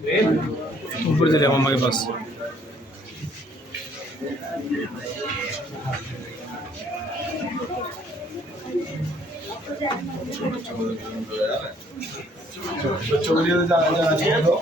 ऊपर चले मामा के पास। बच्चों के लिए तो जाना चाहिए तो